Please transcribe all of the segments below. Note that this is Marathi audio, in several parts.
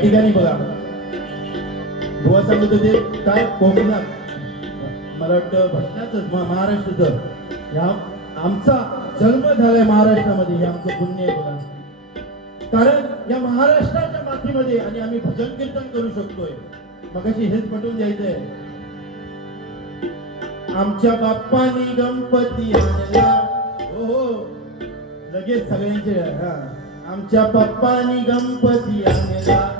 ठिकाणी बघा. गोवा सांगत होते काय कोकणात मला वाटतं भटण्याच महाराष्ट्राचं. या आमचा जन्म झालाय महाराष्ट्रामध्ये हे आमचं पुण्य आहे बघा. कारण या महाराष्ट्राच्या मातीमध्ये आणि आम्ही भजन कीर्तन करू शकतोय. मग हेच पटवून द्यायचंय. आमच्या बाप्पानी गणपती आणला. हो हो. लगेच सगळ्यांचे आमच्या पप्पानी गणपती आणला.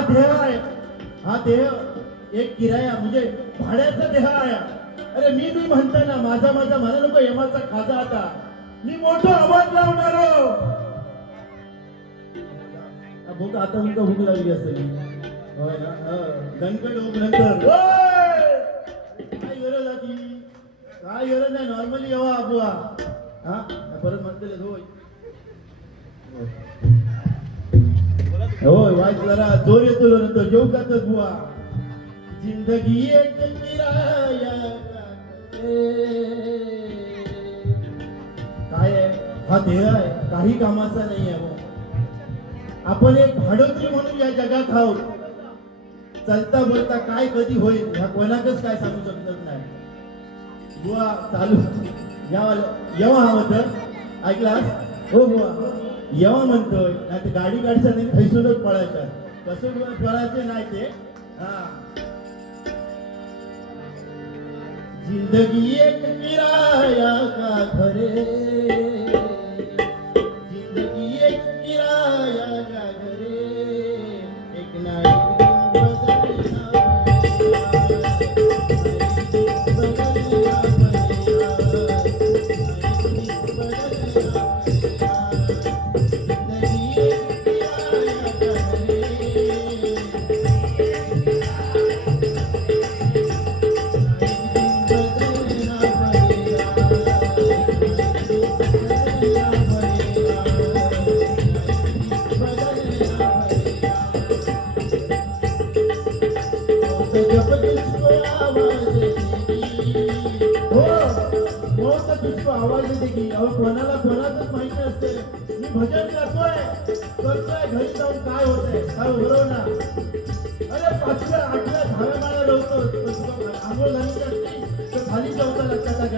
हा देह आहे. हा देह एक किराया म्हणजे भाड्याचा देह आहे. अरे मी मी म्हणताना माझा माझा मला नको यमाचा खाजा आता. मी मोठा आवाज लावणार भूक आता तुमका भूक लागली असेल? होय ना? हं. भूक नंतर काय गरज आधी काय गरज नाही नॉर्मली येवा बुवा हा परत म्हणते होय. होय वाईट जरा जोर येतो नंतर जेव तर बुवा? जिंदगी एक किराया काय आहे? हा देह आहे. काही कामाचा नाही आहे आपण एक भाडोत्री म्हणून या जगात आहोत. चालता बोलता काय कधी होईल? ह्या कोणाकच काय सांगू शकत नाही. बुवा चालू. यावा येवा हवं तर ऐकलास? हो बुवा. येवा म्हणतोय नाही तर गाडी काढचा नाही थैसूनच पळायचं. कसं पळायचं नाही ते. हा. जिंदगी एक किराया का खरे जिंदगी एक किराया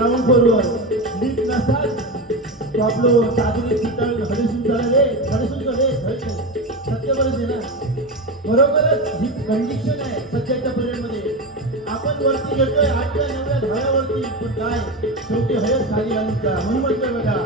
लागतात ग्राउंड नीट नसतात तो आपलं चादरी चितळ हडसून झाले. हडसून झाले सत्य बरंच आहे ना? बरोबरच ही कंडिशन आहे सध्याच्या पिरियडमध्ये आपण वरती घेतोय आठव्या नवव्या दहाव्यावरती पण काय? शेवटी हयच खाली आली का? म्हणून म्हणतोय बघा.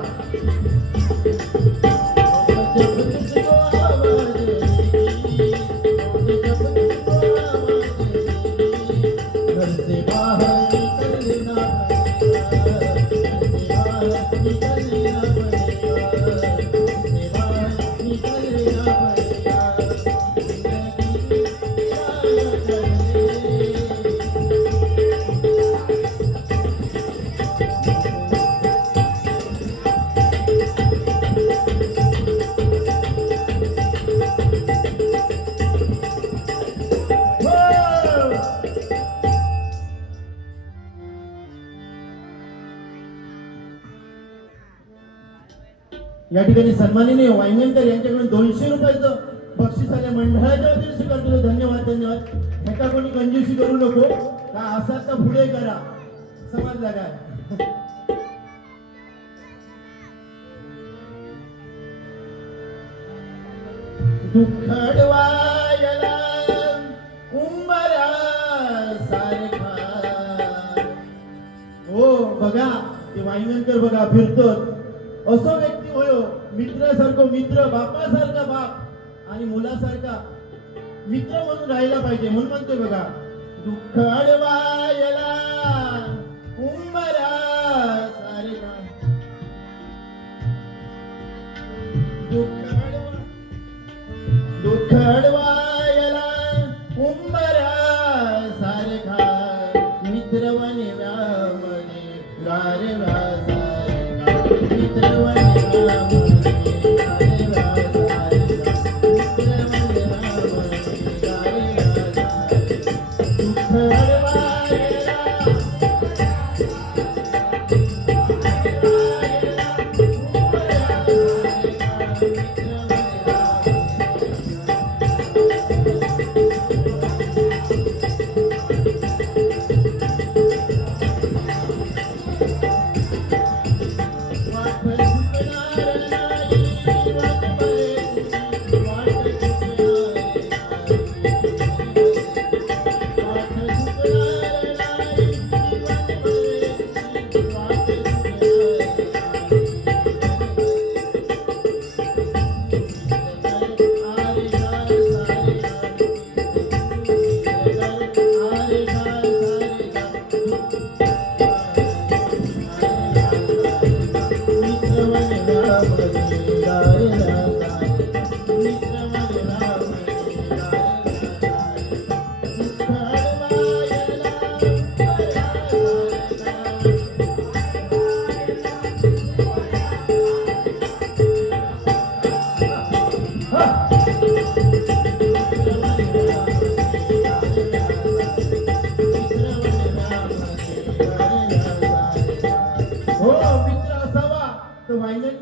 या ठिकाणी सन्माननीय वायंगणकर यांच्याकडून दोनशे रुपयाचं बक्षीस आल्या मंडळाच्या वतीने स्वीकारतो धन्यवाद धन्यवाद. ह्याचा कोणी कंजूसी करू नको. का असा तर पुढे करा. समजला काय दुखडवायला उंबरा सारखा हो बघा ते वायंगणकर बघा फिरतो असो व्यक्ती मित्रासारखं मित्र बापासारखा बाप आणि मुलासारखा मित्र म्हणून राहिला पाहिजे म्हणून म्हणतोय बघा दुःख अडवायला उंबरा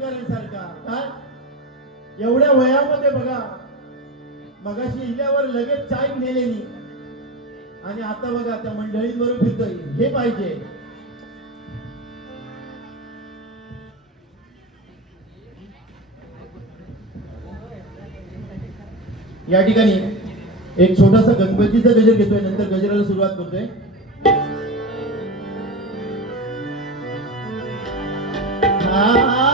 वायनकरांसारखा काय एवढ्या वयामध्ये बघा मगाशी इल्यावर लगेच चाय नेलेली. आणि आता बघा त्या मंडळींवर फिरतोय. हे पाहिजे. या ठिकाणी एक छोटासा गणपतीचा गजर घेतोय. नंतर गजराला सुरुवात करतोय. पार्वतीचा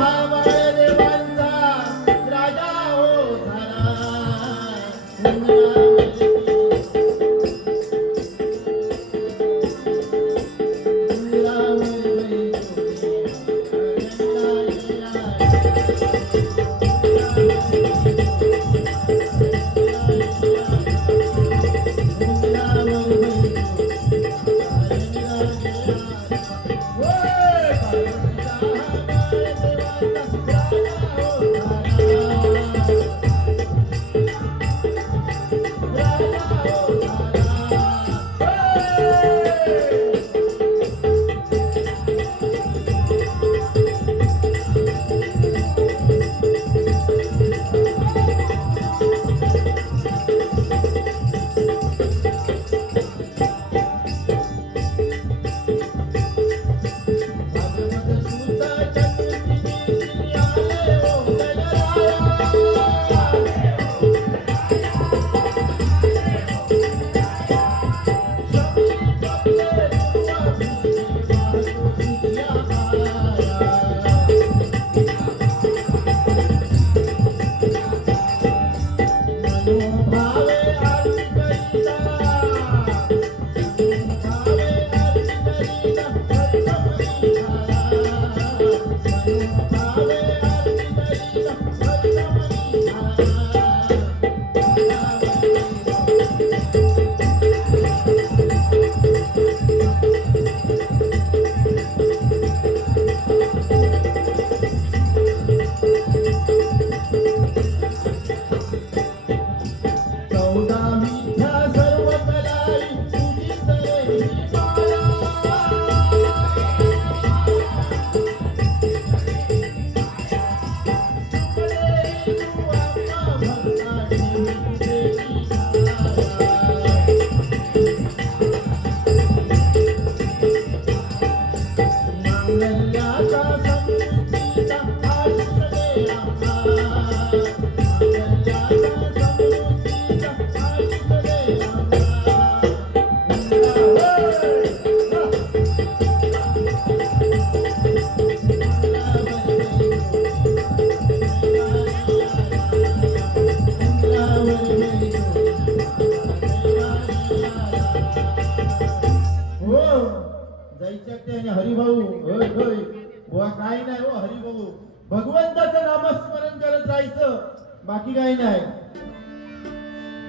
down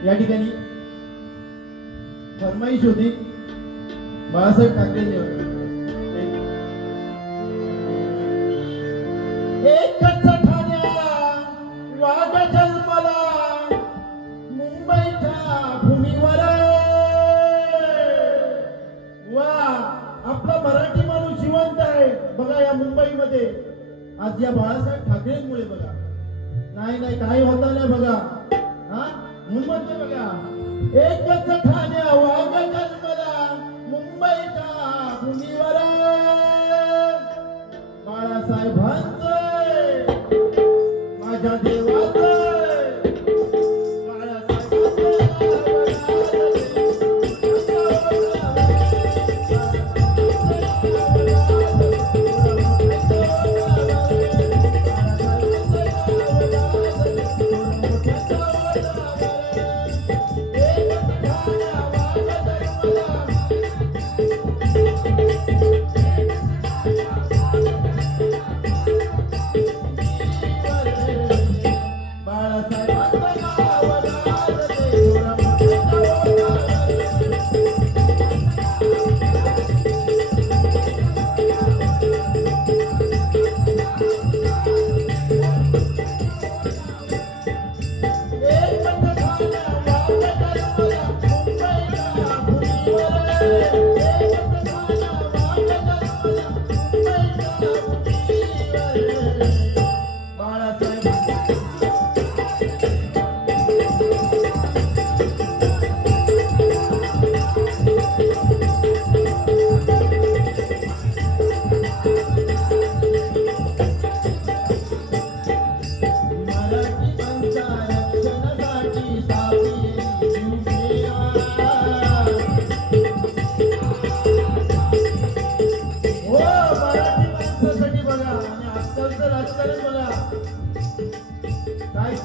या ठिकाणी फरमाईश होती. बाळासाहेब ठाकरे एकच ठाण्या वाघ जन्मला मुंबईच्या भूमीवर. वा आपला मराठी माणूस जिवंत आहे. बघा या मुंबईमध्ये. आज या बाळासाहेब ठाकरेंमुळे बघा. नाही नाही काही होता नाही बघा. हा बघा एकच ठाण्या वाघ जन्मला मुंबईच्या भूमीवर. बाळासाहेबांचं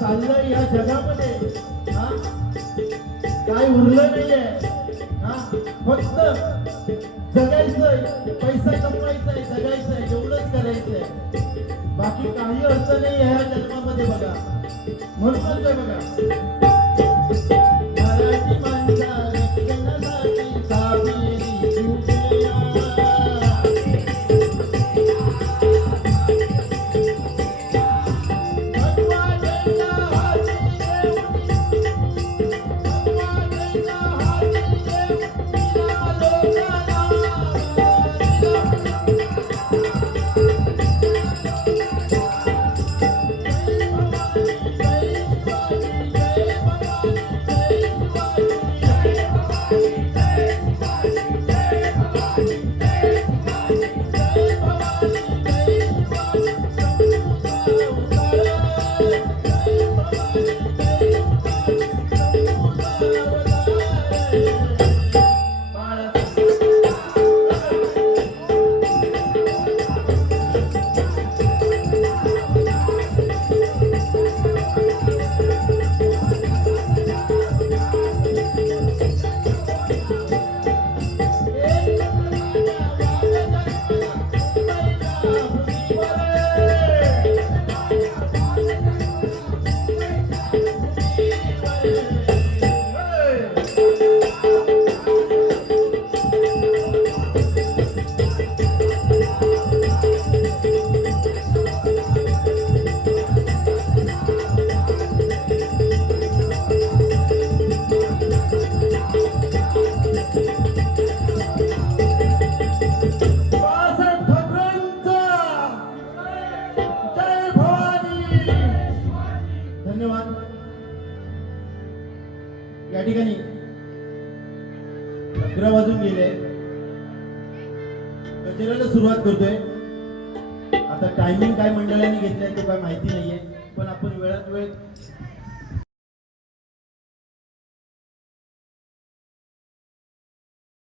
चाललंय या जगामध्ये. हा? काय उरलं नाहीये. हा? फक्त जगायचंय पैसा कमवायचाय जगायचंय एवढंच करायचंय. बाकी काही अर्थ नाही या जन्मामध्ये बघा. म्हणून बघा. आता काय मंडळाने घेतलंय ते काय माहिती नाहीये पण आपण वेळात वेळ